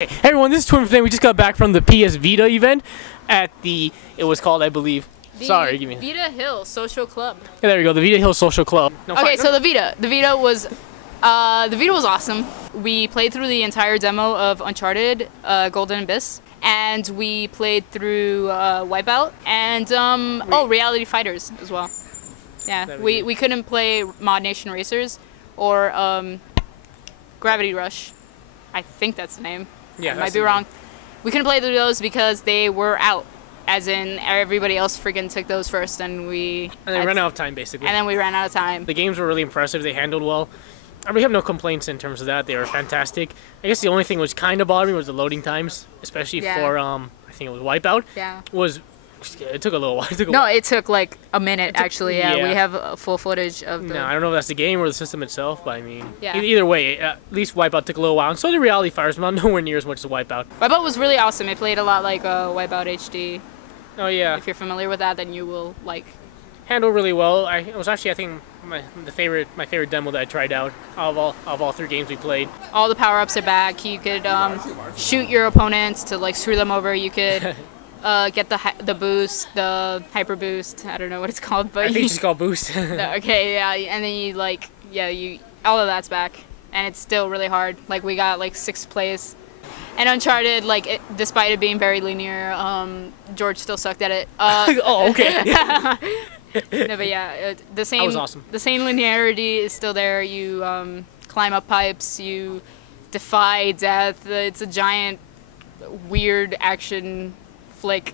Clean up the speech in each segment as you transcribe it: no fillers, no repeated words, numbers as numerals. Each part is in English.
Hey everyone, this is Twin today. We just got back from the PS Vita event at it was called, I believe. Sorry, give me. Vita Hill Social Club. Yeah, there we go, the Vita Hill Social Club. No, okay, so the Vita was awesome. We played through the entire demo of Uncharted, Golden Abyss, and we played through Wipeout and Reality Fighters as well. Yeah, we couldn't play Mod Nation Racers or Gravity Rush. I think that's the name. Yeah, I might be wrong. We couldn't play those because they were out. As in, everybody else freaking took those first, and we... And they ran out of time, basically. And then we ran out of time. The games were really impressive. They handled well. I really have no complaints in terms of that. They were fantastic. I guess the only thing which kind of bothered me was the loading times, especially for, I think it was Wipeout. Yeah. It took a little while. It took like a minute, actually. Yeah, we have full footage of the... No, I don't know if that's the game or the system itself, but I mean... Yeah. Either way, at least Wipeout took a little while, and so did Reality Fighters, but not nowhere near as much as Wipeout. Wipeout was really awesome. It played a lot like Wipeout HD. Oh, yeah. If you're familiar with that, then you will like... Handled really well. It was actually, I think, my favorite demo that I tried out of all three games we played. All the power-ups are back. You could shoot your opponents to like screw them over. You could... get the boost, the hyper boost. I don't know what it's called, but I think it's called boost. Okay, yeah, and then all of that's back, and it's still really hard. Like we got like 6th place, and Uncharted, despite it being very linear, George still sucked at it. Oh, okay. No, but yeah, the same. That was awesome. The same linearity is still there. You climb up pipes, you defy death. It's a giant, weird action flick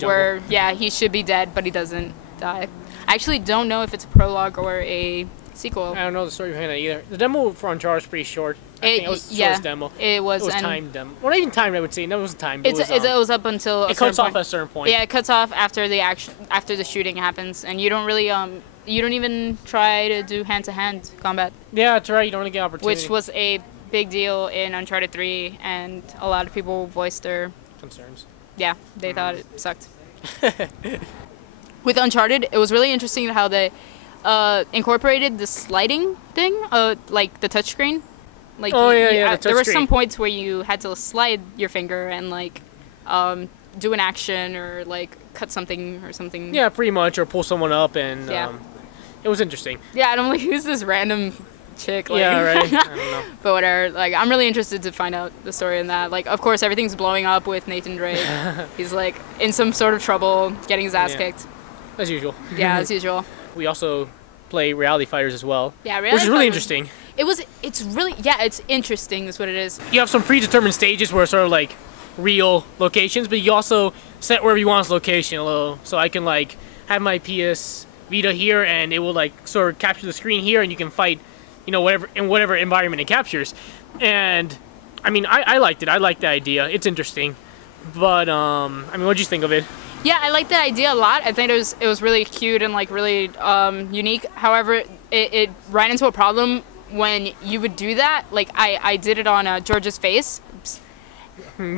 where he should be dead, but he doesn't die. I actually don't know if it's a prologue or a sequel. I don't know the story behind that either. The demo for Uncharted is pretty short. I think it was the shortest demo. It was timed demo. Well, not even timed, I would say. No, it wasn't timed. It was up until it cuts off at a certain point. Yeah, it cuts off after the shooting happens, and you don't really you don't even try to do hand-to-hand combat. Yeah, that's right. You don't really get opportunity. Which was a big deal in Uncharted 3, and a lot of people voiced their concerns. Yeah, they thought it sucked. With Uncharted, it was really interesting how they incorporated the sliding thing, like the touchscreen. Like, there were some points where you had to slide your finger and do an action or cut something or something. Yeah, pretty much, or pull someone up, and it was interesting. Yeah, and I'm like, who's this random chick? Yeah, right. I don't know. But whatever. I'm really interested to find out the story in that. Of course, everything's blowing up with Nathan Drake. He's in some sort of trouble, getting his ass kicked. As usual. Yeah, as usual. We also play Reality Fighters as well. Yeah, Reality which is really interesting. It's interesting is what it is. You have some predetermined stages where it's sort of real locations, but you also set wherever you want its location. So I can have my PS Vita here, and it will sort of capture the screen here, and you can fight whatever environment it captures. And I mean, I liked it. I liked the idea. It's interesting. But I mean, what'd you think of it? Yeah, I liked the idea a lot. I think it was really cute and really unique. However, it ran into a problem when you would do that. I did it on George's face. Oops.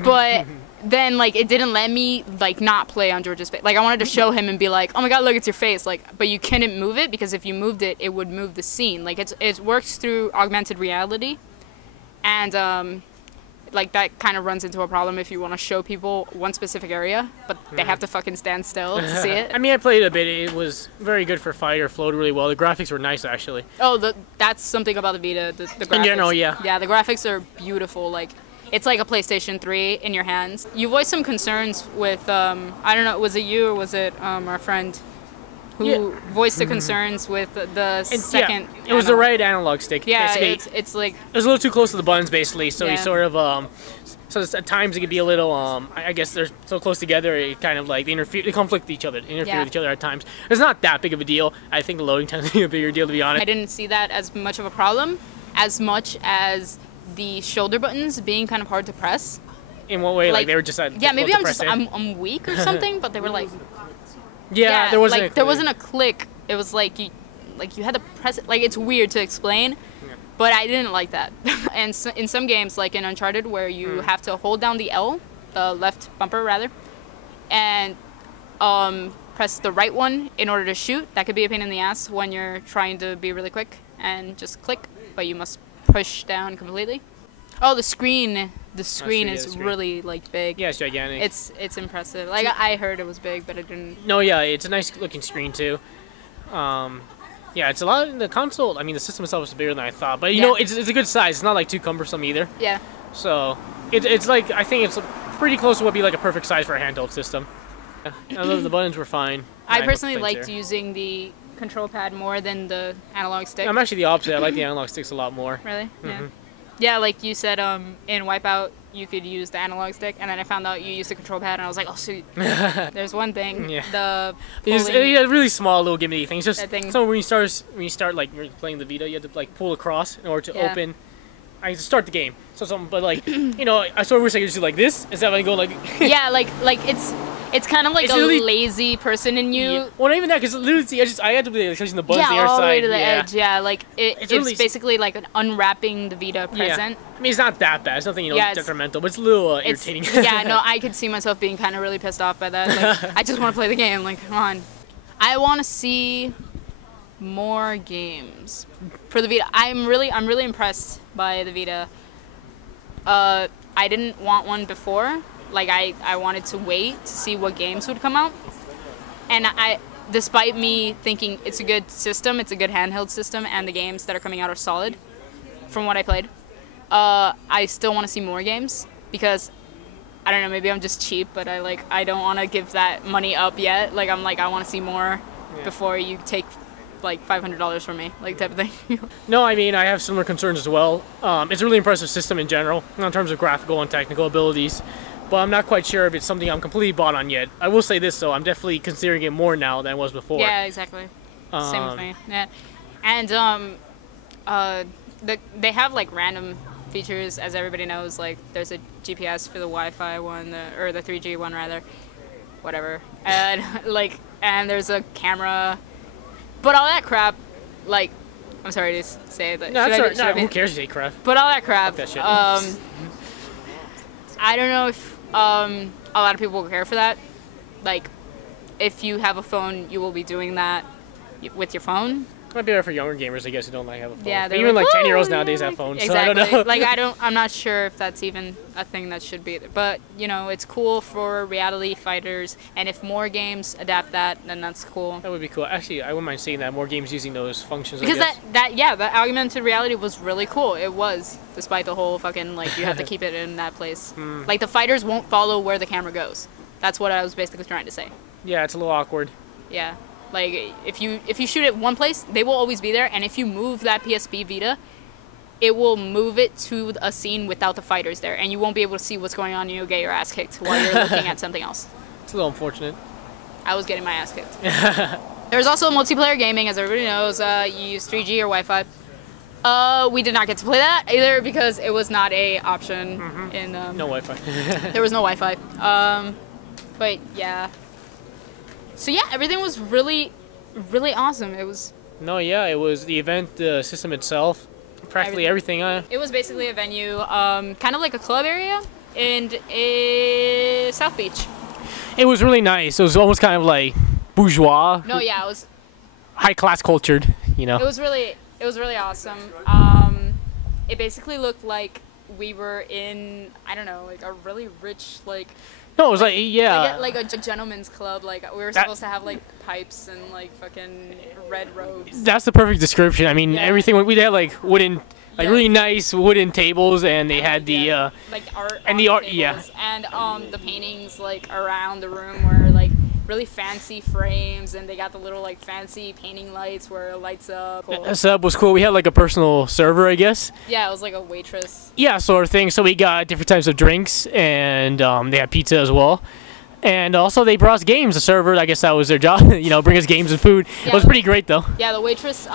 But then it didn't let me not play on George's face. I wanted to show him and be like, oh my god, look, it's your face. But you couldn't move it because if you moved it, it would move the scene. It works through augmented reality, and that kind of runs into a problem if you want to show people one specific area, but they have to fucking stand still to see it. I mean, I played it a bit. It was very good for fighter. Flowed really well. The graphics were nice, actually. Oh, that's something about the Vita. The graphics. In general, yeah. Yeah, the graphics are beautiful. It's like a PlayStation 3 in your hands. You voiced some concerns with, I don't know, was it you or was it our friend who voiced the concerns with the second it was the right analog stick. Yeah, basically. it's it was a little too close to the buttons, basically, so you sort of, so at times it could be a little, I guess they're so close together, it kind of they conflict with each other, interfere with each other at times. It's not that big of a deal. I think the loading time is a bigger deal, to be honest. I didn't see that as much of a problem, as much as the shoulder buttons being kind of hard to press. In what way? They were just maybe I'm weak or something, but they were there wasn't there wasn't a click. It was you had to press it. It's weird to explain, but I didn't like that. And so, in some games, like in Uncharted, where you have to hold down the L, the left bumper rather, and press the right one in order to shoot. That could be a pain in the ass when you're trying to be really quick and just click, but you must push down completely. Oh, the screen the screen yeah, is the screen. really like big. Yeah, it's gigantic. It's impressive. Like I heard it was big, but I didn't. No, yeah, it's a nice looking screen too. Yeah, it's a lot. The console, I mean, the system itself is bigger than I thought, but you know, it's a good size. It's not like too cumbersome either. Yeah. So it's like, I think it's pretty close to what would be like a perfect size for a handheld system. Yeah, I love the buttons were fine. I personally liked using the control pad more than the analog stick. I'm actually the opposite. I like the analog sticks a lot more. Really? Yeah. Yeah, like you said, in Wipeout, you could use the analog stick, and then I found out you used the control pad, and I was like, oh, sweet. There's one thing. Yeah. The it's a really small little gimmicky thing. It's just thing. so when you start like playing the Vita, you have to like pull across in order to open. I start the game. So something, but like you know, I sort of wish I could just do like this instead of go like. Yeah, like it's kind of like a lazy person in you. Yeah. Well, not even that, because literally I had to be like, pushing the buttons the all other the way side. to the edge. Yeah, like it's really basically like an unwrapping the Vita present. I mean, it's not that bad. It's nothing detrimental, but it's a little irritating. Yeah, no, I could see myself being kind of really pissed off by that. Like, I just want to play the game. Like, come on. I want to see more games for the Vita. I'm really impressed by the Vita. I didn't want one before. Like I wanted to wait to see what games would come out, and despite me thinking it's a good system, it's a good handheld system, and the games that are coming out are solid, from what I played, I still want to see more games because I don't know, maybe I'm just cheap, but I don't want to give that money up yet. Like I want to see more before you take like $500 from me, like type of thing. No, I mean, I have similar concerns as well. It's a really impressive system in general, in terms of graphical and technical abilities, but I'm not quite sure if it's something I'm completely bought on yet. I will say this, though, I'm definitely considering it more now than I was before. Yeah, exactly. Same with me. Yeah, and they have like random features, as everybody knows. Like there's a GPS for the Wi-Fi one, or the 3G one rather, whatever, and and there's a camera. But all that crap, like, I'm sorry to say it. No, that's right. Who cares if you say crap? But all that crap, that shit. I don't know if a lot of people will care for that. Like, if you have a phone, you will be doing that with your phone. Might be better for younger gamers, I guess, who don't like have a phone. Yeah, even like 10-year-olds yeah. nowadays have phones. Exactly. So I don't know. Like I'm not sure if that's even a thing that should be there. But you know, it's cool for reality fighters, and if more games adapt that, then that's cool. That would be cool. Actually, I wouldn't mind seeing that, more games using those functions. Because that augmented reality was really cool. It was, despite the whole fucking like you have to keep it in that place. Like the fighters won't follow where the camera goes. That's what I was basically trying to say. Yeah, it's a little awkward. Yeah. Like, if you shoot it one place, they will always be there, and if you move that PSP Vita, it will move it to a scene without the fighters there, and you won't be able to see what's going on, and you'll get your ass kicked while you're looking at something else. It's a little unfortunate. I was getting my ass kicked. There's also multiplayer gaming, as everybody knows. You use 3G or Wi-Fi. We did not get to play that either because it was not a option in... No Wi-Fi. There was no Wi-Fi. But, yeah. So yeah, everything was really awesome. It was... No, yeah, it was the event, the system itself, practically everything. It was basically a venue, kind of like a club area in South Beach. It was really nice. It was almost kind of like bourgeois. No, yeah, it was... High-class cultured, you know. It was really awesome. It basically looked like we were in, I don't know, like a really rich, like... No, it was like yeah. Like a gentleman's club. Like we were supposed to have like pipes and like fucking red robes. That's the perfect description. I mean, everything we had like wooden, like really nice wooden tables, and they had the like art and the art, and the paintings like around the room were like really fancy frames, and they got the little like fancy painting lights where it lights up. Cool. The setup was cool. We had like a personal server, I guess. Yeah, it was like a waitress. Yeah, sort of thing. So we got different types of drinks, and they had pizza as well. And also they brought us games. The server, I guess that was their job, you know, bring us games and food. Yeah, it was pretty great though. Yeah, the waitress,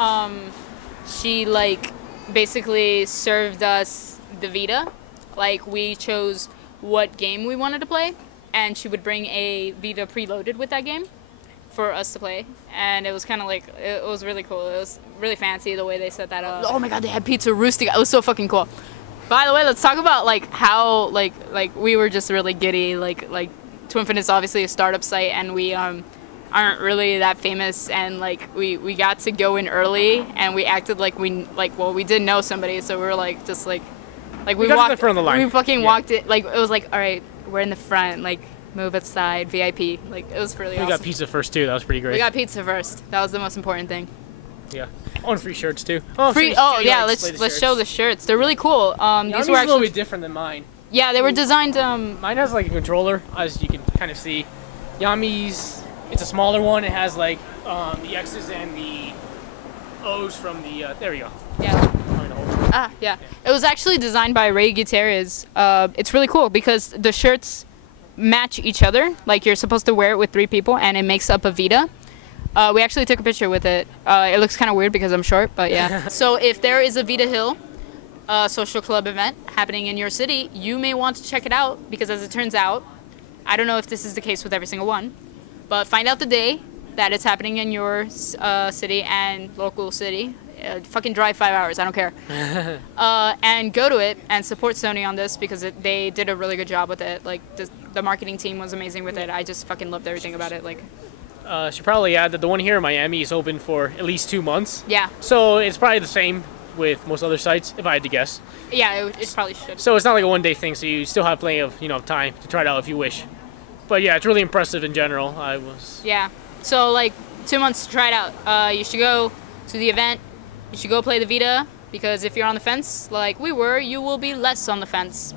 she like basically served us the Vita. Like we chose what game we wanted to play, and she would bring a Vita preloaded with that game for us to play, and it was kind of like, it was really cool. It was really fancy the way they set that up. Oh my god, they had pizza rustica. It was so fucking cool. By the way, let's talk about like how like we were just really giddy. Like Twin Infinite's obviously a startup site, and we aren't really that famous, and like we got to go in early, and we acted like we did know somebody, so we were like just like Like We got to the front of the line. We fucking Yeah. walked it. Like it was like, all right, we're in the front. Like move aside, VIP. Like it was really We awesome. got pizza first too. That was pretty great. We got pizza first. That was the most important thing. Yeah. Oh, and free shirts too. Oh, Free. should Oh we, yeah, like, let's display the let's show the shirts? shirts. They're really cool. These Yami's were a little actually bit different than mine. yeah, they were designed. Mine has like a controller, as you can kind of see. Yami's, it's a smaller one. It has like the X's and the O's from the. There we go. Yeah. Probably the whole- Ah, yeah. It was actually designed by Ray Gutierrez. It's really cool because the shirts match each other. Like you're supposed to wear it with 3 people, and it makes up a Vita. We actually took a picture with it. It looks kind of weird because I'm short, but yeah. So if there is a Vita Hill social club event happening in your city, you may want to check it out because as it turns out, I don't know if this is the case with every single one, but find out the day that it's happening in your city and local city. Fucking drive 5 hours, I don't care. And go to it and support Sony on this because they did a really good job with it. Like the marketing team was amazing with it. I just fucking loved everything about it. Like, should probably add that the one here in Miami is open for at least 2 months. yeah, So it's probably the same with most other sites, if I had to guess. yeah, it probably should. So it's not like a one-day thing. So you still have plenty of time to try it out if you wish. But yeah, it's really impressive in general. Yeah, so like 2 months to try it out. You should go to the event. You should go play the Vita because if you're on the fence, like we were, you will be less on the fence.